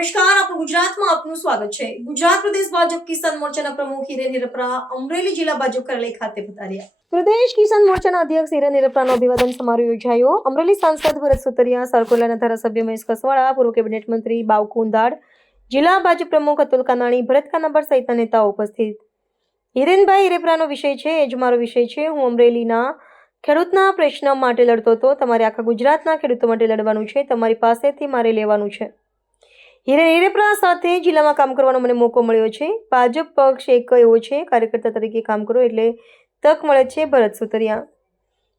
નમસ્કાર, આપણું ગુજરાતમાં આપનું સ્વાગત છે। ગુજરાત પ્રદેશ ભાજપ કિસાન મોરચાના પ્રમુખ હિરેન હિરપરા અમરેલી જિલ્લા ભાજપ કાર્યાલય ખાતે પધાર્યા। પ્રદેશ કિસાન મોરચાના અધ્યક્ષ હિરેન હિરપરાનો અભિવાદન સમારોહ યોજાયો। અમરેલી સાંસદ ભરત સુતરિયા, સારકોલાના ધારાસભ્ય મહેશ કસવાળા, પૂર્વ કેબિનેટ મંત્રી બાવકુ ઉંધાડ, જિલ્લા ભાજપ પ્રમુખ અતુલ કાનાણી, ભરત કાનાબર સહિતના નેતાઓ ઉપસ્થિત। હિરેનભાઈ હિરેપરાનો વિષય છે, એ જ મારો વિષય છે। હું અમરેલીના ખેડૂતના પ્રશ્ન માટે લડતો હતો, તમારે આખા ગુજરાતના ખેડૂતો માટે લડવાનું છે, તમારી પાસેથી મારે લેવાનું છે। હિરેન હિરેપરા સાથે જિલ્લામાં કામ કરવાનો મને મોકો મળ્યો છે। ભાજપ પક્ષ એક એવો છે, કાર્યકર્તા તરીકે કામ કરો એટલે તક મળે છે। ભરત સુતરિયા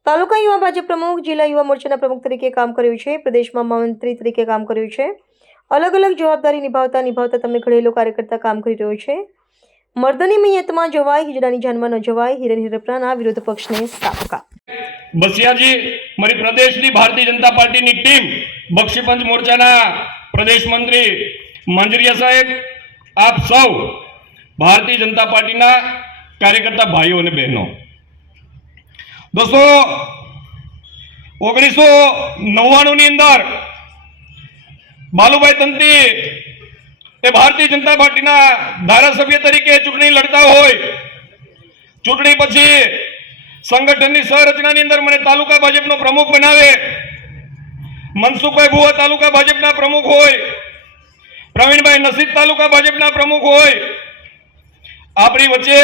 તાલુકા યુવા ભાજપ પ્રમુખ, જિલ્લા યુવા મોરચાના પ્રમુખ તરીકે કામ કર્યું છે, પ્રદેશમાં મહામંત્રી તરીકે કામ કર્યું છે। અલગ અલગ જવાબદારી નિભાવતા તમે ઘડેલો કાર્યકર્તા કામ કરી રહ્યો છે। મર્દની મૈયતમાં જવાય, હિજડાની જાનમાં ન જવાય, હિરેન હિરેપરાના વિરોધ પક્ષને સાબકા। બસિયાજી, મારી પ્રદેશની ભારતીય જનતા પાર્ટીની ટીમ, બક્ષીપંચ મોરચાના प्रदेश मंत्री मंजरिया साहेब, आप सौ भारतीय जनता पार्टी ना कार्यकर्ता भाईओ ने बहनों, दोस्तों 1999 अंदर बालूभाई तंती भारतीय जनता पार्टी ना धारासभ्य तरीके चूंटणी लड़ता होय। चूंटणी पछी संगठन की संरचना अंदर मने तालुका भाजपनो प्रमुख बनावे। मनसुखभाई भुवा तालुका भाजपना प्रमुख होय, प्रवीणभाई नसीब तालुका भाजपना प्रमुख होय। आपणी वच्चे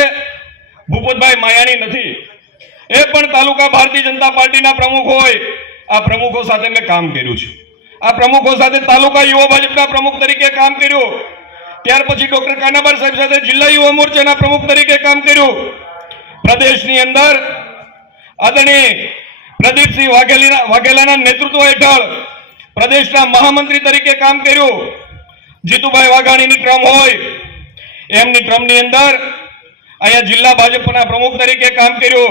भूपतभाई मायाणी नथी, ए पण तालुका भारतीय जनता पार्टीना प्रमुख होय। आ प्रमुखों साथे मैं काम कर्युं छे। आ प्रमुखों साथे तालुका युवा भाजपना प्रमुख तरीके काम कर्युं। त्यार पछी डॉक्टर कानाबार साहेब साथे जिल्ला युवा मोर्चाना प्रमुख तरीके काम कर्युं। प्रदेशनी अंदर आदरणीय प्रदीपसिंह वाघेलाना नेतृत्व हेठळ प्रदेशना महामंत्री तरीके काम कर्युं। जीतुभाई वाघाणीनी ट्रम होय, एमनी ट्रमनी अंदर अहींया जिल्ला भाजपना प्रमुख तरीके काम कर्युं।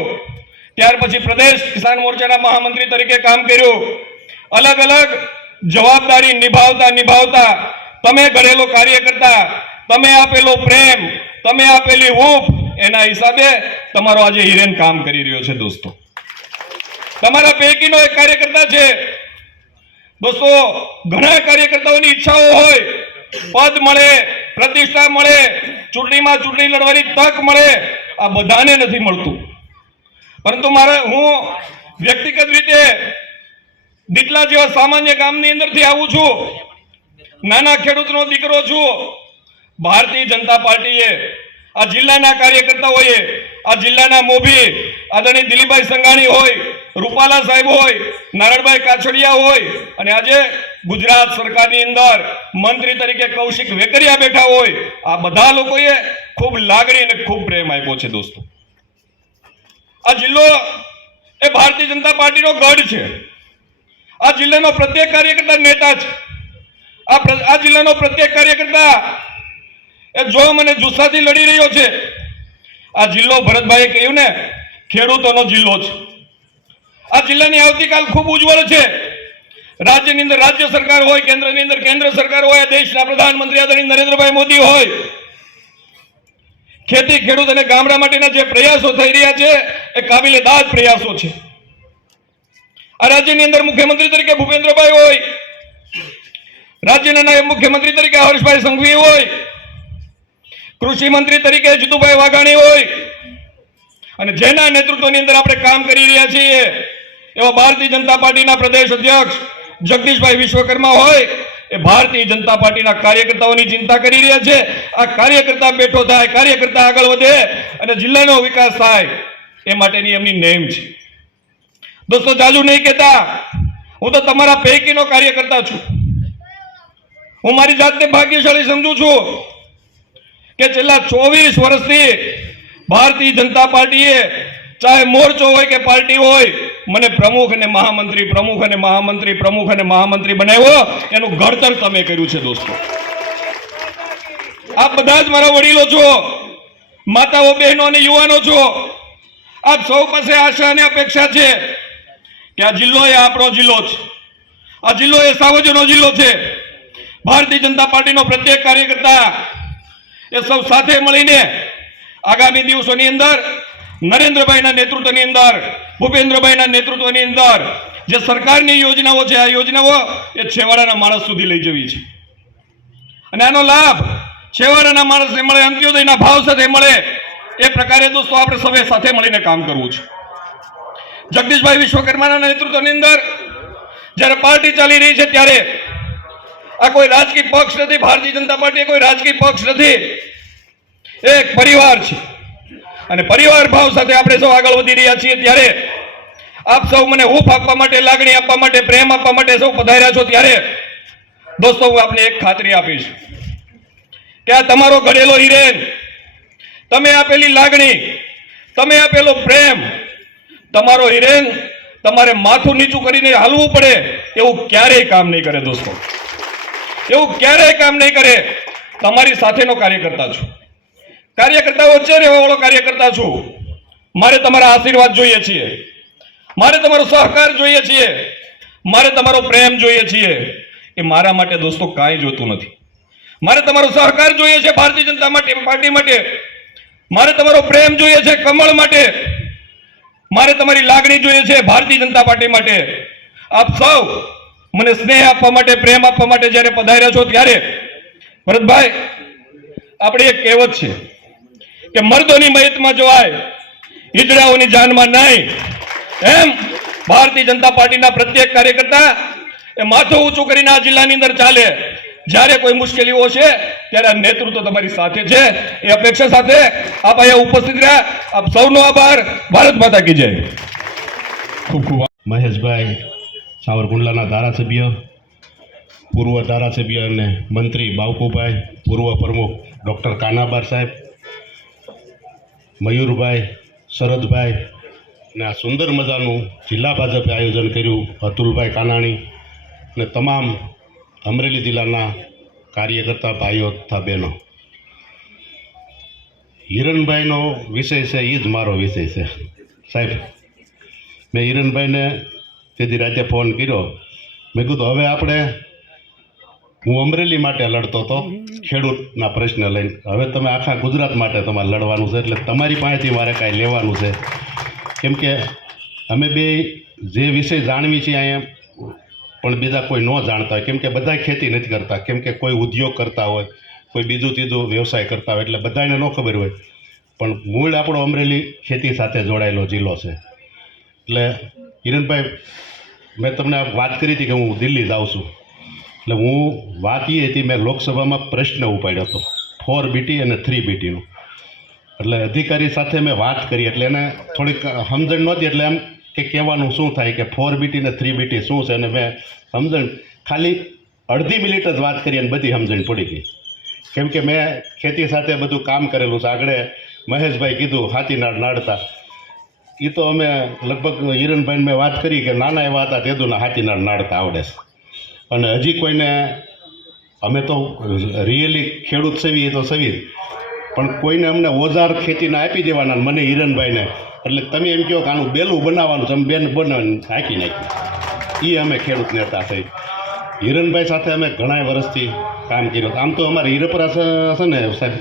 त्यार पछी प्रदेश किसान मोर्चाना महामंत्री तरीके काम कर्युं। अलग अलग जवाबदारी निभावता तमे घडेलो कार्यकर्ता, तमे आपेलो प्रेम, तमे आपेली हूंफ, एना हिसाबे तमारो आजे हिरेन काम करी रह्यो छे। दोस्तों, तमारा पैकीनो एक कार्यकर्ता छे। दोस्तों, घणा कार्यकर्ताओनी इच्छाओ होय, पद मळे, प्रतिष्ठा मळे, चूंटणीमां चूंटणी लड़वानी तक मळे, आ बधाने नथी मळतुं। परंतु मारे हूँ व्यक्तिगत रीते દીટલા જેવા સામાન્ય ગામની અંદરથી આવું છું, નાના ખેડૂતનો દીકરો છું। ભારતીય જનતા પાર્ટીએ આ જિલ્લાના કાર્યકર્તાઓએ, આ જિલ્લાના મોભી આદરણીય દિલીપભાઈ સંઘાણી હોય, રૂપાલા સાહેબ હોય, નારણભાઈ કાછડિયા હોય, અને આજે ગુજરાત સરકારની અંદર મંત્રી તરીકે કૌશિક વેકરિયા બેઠા હોય, આ બધા લોકોએ ખૂબ લાગણી અને ખૂબ પ્રેમ આપ્યો છે। દોસ્તો, આ જિલ્લો એ ભારતીય જનતા પાર્ટીનો ગઢ છે। આ જિલ્લાનો પ્રત્યેક કાર્યકર્તા નેતા છે। આ જિલ્લાનો પ્રત્યેક કાર્યકર્તા એ જોમ અને જુસ્સાથી લડી રહ્યો છે। આ જિલ્લો ભરતભાઈએ કહ્યું ને, ખેડૂતોનો જિલ્લો છે। આ જિલ્લાની આવતીકાલ ખૂબ ઉજ્જવળ છે। રાજ્યની અંદર રાજ્ય સરકાર હોય, કેન્દ્રની અંદર કેન્દ્ર સરકાર હોય, દેશના પ્રધાનમંત્રી આદરણીય નરેન્દ્રભાઈ મોદી હોય, ખેતી, ખેડૂત અને ગામડા માટેના જે પ્રયાસો થઈ રહ્યા છે એ કાબિલે દાદ પ્રયાસો છે। આ રાજ્યની અંદર મુખ્યમંત્રી તરીકે ભૂપેન્દ્રભાઈ હોય, રાજ્યના નાયબ મુખ્યમંત્રી તરીકે હર્ષભાઈ સંઘવી હોય, કૃષિ મંત્રી તરીકે જીતુભાઈ વાઘાણી હોય, અને જેના નેતૃત્વની અંદર આપણે કામ કરી રહ્યા છીએ એવા ભારતીય જનતા પાર્ટીના પ્રદેશ અધ્યક્ષ જગદીશભાઈ વિશ્વકર્મા હોય, એ ભારતીય जनता पार्टीના કાર્યકર્તાઓની ચિંતા કરી રહ્યા છે। આ કાર્યકર્તા બેઠો થાય, કાર્યકર્તા આગળ વધે અને જિલ્લાનો વિકાસ થાય, એ માટેની એમની નેમ છે। दोस्तों, जाजू नहीं कहता, हूँ तो तमारा पैकीनो कार्यकर्ता छू। हूँ मारी जातने भाग्यशाली समझू छू के छेल्ला 24 वर्षथी भारतीय जनता पार्टीए चाहे मोर्चो होय के पार्टी होय मने प्रमुख अने महामंत्री, प्रमुख अने महामंत्री, प्रमुख अने महामंत्री बनाव्यो, एनुं घडतर तमे कर्युं छे। दोस्तों, आप बधा ज मारा वडीलो छो, माताओ, बहनों अने युवानो छो। आप सौ पासे आशा अने अपेक्षा छे कि आ जिल्लो ए आपणो जिल्लो छे, आ जिल्लो ए सावजनो जिल्लो छे। भारतीय जनता पार्टीनो प्रत्येक कार्यकर्ता ए सब साथे मळीने आगामी दिवसोनी अंदर नरेन्द्रभाईना नेतृत्वनी अंदर, भूपेन्द्रभाईना नेतृत्वनी अंदर જે સરકારની યોજનાઓ છે, આ યોજનાઓ એ છેવાડાના માણસ સુધી લઈ જવી છે। અને આનો લાભ છેવાડાના માણસને મળે, અંત્યોદયના ભાવ સાથે મળે, એ પ્રકારે દોસ્તો આપણે સૌએ સાથે મળીને કામ કરવું છે. જગદીશભાઈ વિશ્વકર્માના નેતૃત્વની અંદર જ્યારે પાર્ટી ચાલી રહી છે ત્યારે આ કોઈ રાજકીય પક્ષ નથી, ભારતીય જનતા પાર્ટી કોઈ રાજકીય પક્ષ નથી, એક પરિવાર છે. અને પરિવાર ભાવ સાથે આપણે સૌ આગળ વધી રહ્યા છીએ. ત્યારે આપ સૌ મને હૂંફ આપવા માટે, લાગણી આપવા માટે, પ્રેમ આપવા માટે સૌ પધાર્યા છો. ત્યારે દોસ્તો હું આપને એક ખાતરી આપીશ કે આ તમારો ઘડેલો હિરેન, તમે આપેલી લાગણી, તમે આપેલો પ્રેમ, તમારો હિરેન તમારે માથું નીચું કરીને હાલવું પડે એવું ક્યારેય કામ નહીં કરે દોસ્તો, એવું ક્યારેય કામ નહીં કરે. તમારી સાથેનો કાર્યકર્તા છું, કાર્યકર્તા વચ્ચે રહેવા વાળો કાર્યકર્તા છું. મારે તમારા આશીર્વાદ જોઈએ છીએ, મારે તમારો સહકાર જોઈએ છીએ, મારે તમારો પ્રેમ જોઈએ છીએ. એ મારા માટે દોસ્તો કાંઈ જોતું નથી. મારે તમારો સહકાર જોઈએ છે ભારતીય જનતા પાર્ટી માટે, મારે તમારો પ્રેમ જોઈએ છે કમળ માટે, મારે તમારી લાગણી જોઈએ છે ભારતીય જનતા પાર્ટી માટે. આપ સૌ મને સ્નેહ આપવા માટે, પ્રેમ આપવા માટે જ્યારે પધાર્યા છો ત્યારે ભરતભાઈ, આપણી એક કહેવત છે કે મર્દોની મયતમાં જવાય, હિજડાઓની જાનમાં નહીં. એમ ભારતીય જનતા પાર્ટીના પ્રત્યેક કાર્યકર્તા એ માથું ઊંચું કરીને આ જિલ્લાની અંદર ચાલે. જ્યારે કોઈ મુશ્કેલીઓ છે ત્યારે આ નેતૃત્વ તમારી સાથે છે. એ અપેક્ષા સાથે આપ અહીંયા ઉપસ્થિત રહ્યા. આપ સૌનો આભાર. ભારત માતા કી જય. ખૂબ ખૂબ મહેશભાઈ સાવરકુંડલાના ધારાસભ્ય, પૂર્વ ધારાસભ્ય અને મંત્રી બાવકુભાઈ, પૂર્વ પ્રમુખ ડૉક્ટર કાનાબાર સાહેબ, મયુરભાઈ, શરદભાઈ, અને આ સુંદર મજાનું જિલ્લા ભાજપે આયોજન કર્યું અતુલભાઈ કાનાણી અને તમામ અમરેલી જિલ્લાના કાર્યકર્તા ભાઈઓ તથા બહેનો. હિરણભાઈનો વિષય છે એ જ મારો વિષય છે સાહેબ. મેં હિરણભાઈને તેથી રાતે ફોન કર્યો. મેં કીધું હવે આપણે, હું અમરેલી માટે લડતો હતો ખેડૂતના પ્રશ્ન લઈને, હવે તમે આખા ગુજરાત માટે તમારે લડવાનું છે, એટલે તમારી પાસેથી મારે કાંઈ લેવાનું છે. કેમ કે અમે બે જે વિષય જાણવી છીએ અહીંયા પણ બીજા કોઈ ન જાણતા હોય, કેમ કે બધા ખેતી નથી કરતા, કેમ કે કોઈ ઉદ્યોગ કરતા હોય, કોઈ બીજું ત્રીજું વ્યવસાય કરતા હોય, એટલે બધાને ન ખબર હોય. પણ મૂળ આપણો અમરેલી ખેતી સાથે જોડાયેલો જિલ્લો છે. એટલે હિરણભાઈ, મેં તમને વાત કરી હતી કે હું દિલ્હી જાઉં છું, એટલે હું વાત એ હતી, મેં લોકસભામાં પ્રશ્ન ઉપાડ્યો હતો 4BT અને 3BTનું. એટલે અધિકારી સાથે મેં વાત કરી, એટલે એને થોડીક સમજણ નહોતી, એટલે એમ કે કહેવાનું શું થાય કે 4BT ને 3BT શું છે, અને મેં સમજણ ખાલી અડધી મિનિટ જ વાત કરી અને બધી સમજણ પડી ગઈ. કેમ કે મેં ખેતી સાથે બધું કામ કરેલું છે. આગળ મહેશભાઈ કીધું હાથીનાળ નાડતા, એ તો અમે લગભગ હિરણભાઈને મેં વાત કરી કે નાના એવા હતા તેદુના હાથીનાળ નાડતા આવડે છે. અને હજી કોઈને, અમે તો રિયલી ખેડૂત સવી, એ તો સવી, પણ કોઈને અમને ઓજાર ખેતીના આપી દેવાના, મને હિરણભાઈને, એટલે તમે એમ કહો કે આનું બેલું બનાવવાનું છે, અમે બેન બનાવીને હાંકી નાખ્યું. એ અમે ખેડૂત નેતા થઈ. હિરણભાઈ સાથે અમે ઘણા વર્ષથી કામ કર્યું. આમ તો અમારે હિરપરા છે ને સાહેબ,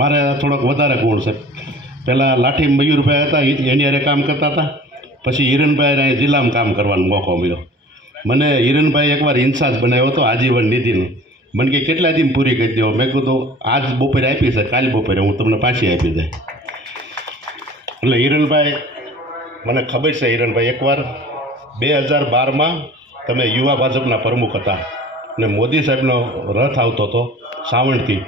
મારે થોડોક વધારે ગુણ છે. પહેલાં લાઠી મયુરભાઈ હતા, એની હારે કામ કરતા હતા. પછી હિરણભાઈને અહીં જિલ્લામાં કામ કરવાનો મોકો મળ્યો. મને હિરણભાઈ એકવાર ઇન્ચાર્જ બનાવ્યો હતો આજીવન નિધિનું. મને કે કેટલા દિન પૂરી કરી દો. મેં કીધું આજ બપોરે આપી છે, કાલ બપોરે હું તમને પાછી આપી દે. એટલે હિરણભાઈ, મને ખબર છે હિરણભાઈ, એકવાર 2012માં તમે યુવા ભાજપના પ્રમુખ હતા અને મોદી સાહેબનો રથ આવતો હતો સાવણથી.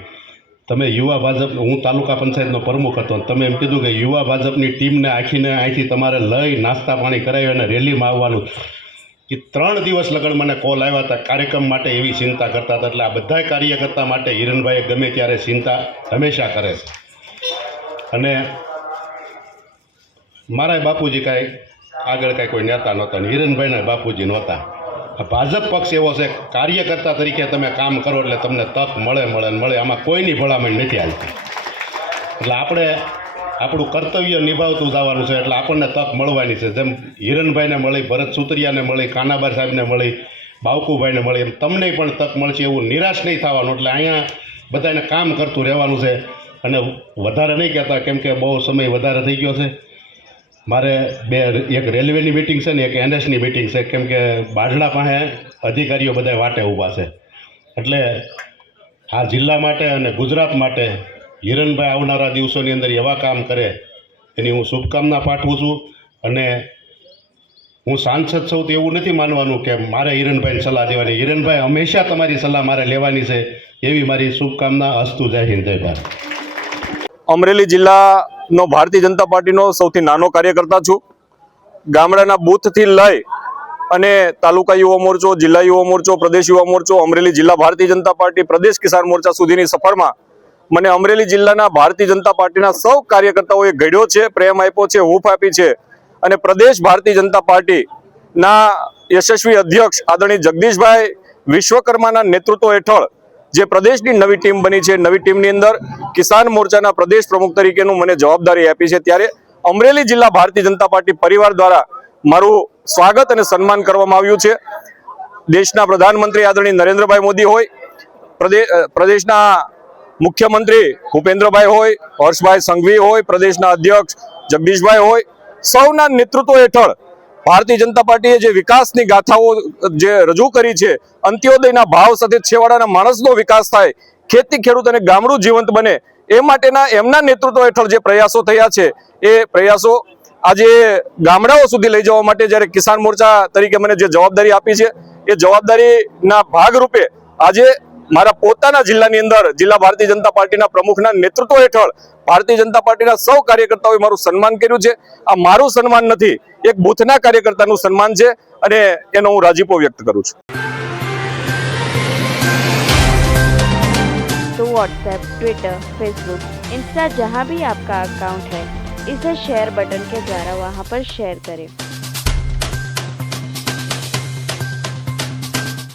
તમે યુવા ભાજપ, હું તાલુકા પંચાયતનો પ્રમુખ હતો, તમે એમ કીધું કે યુવા ભાજપની ટીમને આખીને અહીંથી તમારે લઈ નાસ્તા પાણી કરાવી અને રેલીમાં આવવાનું. એ 3 દિવસ લગન મને કોલ આવ્યા હતા કાર્યક્રમ માટે, એવી ચિંતા કરતા હતા. એટલે આ બધા કાર્યકર્તા માટે હિરણભાઈએ ગમે ત્યારે ચિંતા હંમેશા કરે છે. અને મારા બાપુજી કાંઈ આગળ કાંઈ કોઈ નેતા નહોતા, હિરણભાઈના બાપુજી નહોતા. ભાજપ પક્ષ એવો છે, કાર્યકર્તા તરીકે તમે કામ કરો એટલે તમને તક મળે મળે મળે, આમાં કોઈની ભલામણ નથી હાલતી. એટલે આપણે આપણું કર્તવ્ય નિભાવતું જવાનું છે, એટલે આપણને તક મળવાની છે. જેમ હિરણભાઈને મળી, ભરત સુતરિયાને મળી, કાનાબાર સાહેબને મળી, બાવકુભાઈને મળી, એમ તમને પણ તક મળશે. એવું નિરાશ નહીં થવાનું. એટલે અહીંયા બધાને કામ કરતું રહેવાનું છે. અને વધારે નહીં કહેતા, કેમ કે બહુ સમય વધારે થઈ ગયો છે. મારે એક રેલવેની મિટિંગ છે ને એક NSની મિટિંગ છે, કેમ કે બાજડા પાસે અધિકારીઓ બધા વાટે ઊભા છે. એટલે આ જિલ્લા માટે અને ગુજરાત માટે હિરણભાઈ આવનારા દિવસોની અંદર એવા કામ કરે એની હું શુભકામના પાઠવું છું. અને હું સાંસદ છું તો એવું નથી માનવાનું કે મારે હિરણભાઈને સલાહ દેવાની. હિરણભાઈ હંમેશા તમારી સલાહ મારે લેવાની છે, એવી મારી શુભકામના. અસ્તુ. જય હિન્દ, જય ભારત. અમરેલી જિલ્લાનો ભારતીય જનતા પાર્ટીનો સૌથી નાનો કાર્યકર્તા છું. ગામડાના બૂથથી લઈ અને તાલુકા યુવા મોરચો, જિલ્લા યુવા મોરચો, પ્રદેશ યુવા મોરચો, અમરેલી જિલ્લા ભારતીય જનતા પાર્ટી, પ્રદેશ કિસાન મોરચા સુધીની સફરમાં મને અમરેલી જિલ્લાના ભારતીય જનતા પાર્ટીના સૌ કાર્યકર્તાઓએ ઘડ્યો છે, પ્રેમ આપ્યો છે, હૂંફ આપી છે. અને પ્રદેશ ભારતીય જનતા પાર્ટીના યશસ્વી અધ્યક્ષ આદરણીય જગદીશભાઈ વિશ્વકર્માના નેતૃત્વ હેઠળ જે પ્રદેશની નવી ટીમ બની છે, નવી ટીમની અંદર કિસાન મોરચાના પ્રદેશ પ્રમુખ તરીકેનું મને જવાબદારી આપી છે. ત્યારે અમરેલી જિલ્લા ભારતીય જનતા પાર્ટી પરિવાર દ્વારા મારું સ્વાગત અને સન્માન કરવામાં આવ્યું છે. દેશના પ્રધાનમંત્રી આદરણીય નરેન્દ્રભાઈ મોદી હોય, પ્રદેશના મુખ્યમંત્રી ભૂપેન્દ્રભાઈ હોય, હર્ષભાઈ સંઘવી હોય, પ્રદેશના અધ્યક્ષ જગદીશભાઈ હોય, સૌના નેતૃત્વ હેઠળ ભારતીય જનતા પાર્ટીએ જે વિકાસની ગાથાઓ જે રજૂ કરી છે, અંત્યોદયના ભાવ સાથે છેવાડાના માણસનો વિકાસ થાય, ખેતી ખેડૂત અને ગામડું જીવંત બને, એ માટેના એમના નેતૃત્વ હેઠળ જે પ્રયાસો થયા છે, એ પ્રયાસો આજે ગામડાઓ સુધી લઈ જવા માટે જ્યારે કિસાન મોરચા તરીકે મને જે જવાબદારી આપી છે, એ જવાબદારીના ભાગરૂપે આજે મારા પોતાના જિલ્લાની અંદર જિલ્લા ભારતીય જનતા પાર્ટીના પ્રમુખના નેતૃત્વ હેઠળ ભારતીય જનતા પાર્ટીના સૌ કાર્યકર્તાઓએ મારું સન્માન કર્યું છે. આ મારું સન્માન નથી, એક બૂથના કાર્યકર્તાનું સન્માન છે અને એનો હું રાજીપો વ્યક્ત કરું છું. तो व्हाट्सएप, ट्विटर, फेसबुक, इंस्टा जहाँ भी आपका अकाउंट है, इसे शेयर बटन के द्वारा वहाँ पर शेयर करें